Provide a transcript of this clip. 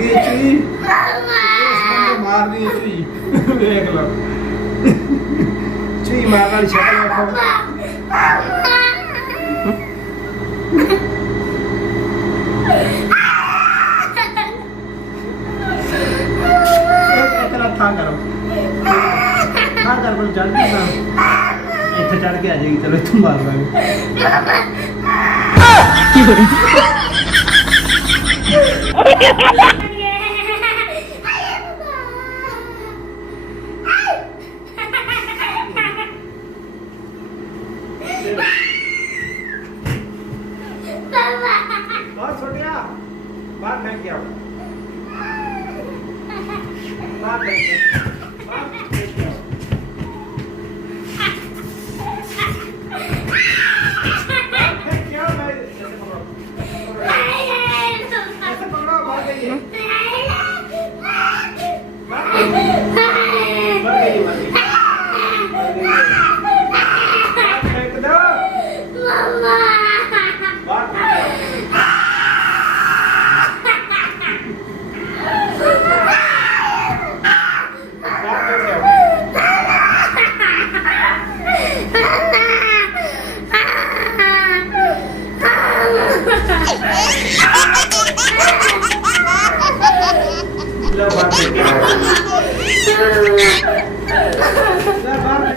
गई है चूही मार दी है चूही देख लो चूही मारने वाली शक्ल देखो था करो हाँ कर बोल जल्दी ना इतना चढ़ के आ जाएगी चलो तुम मार लागे बहुत छोटिया बाहर फेंक के आओ बाहर फेंक के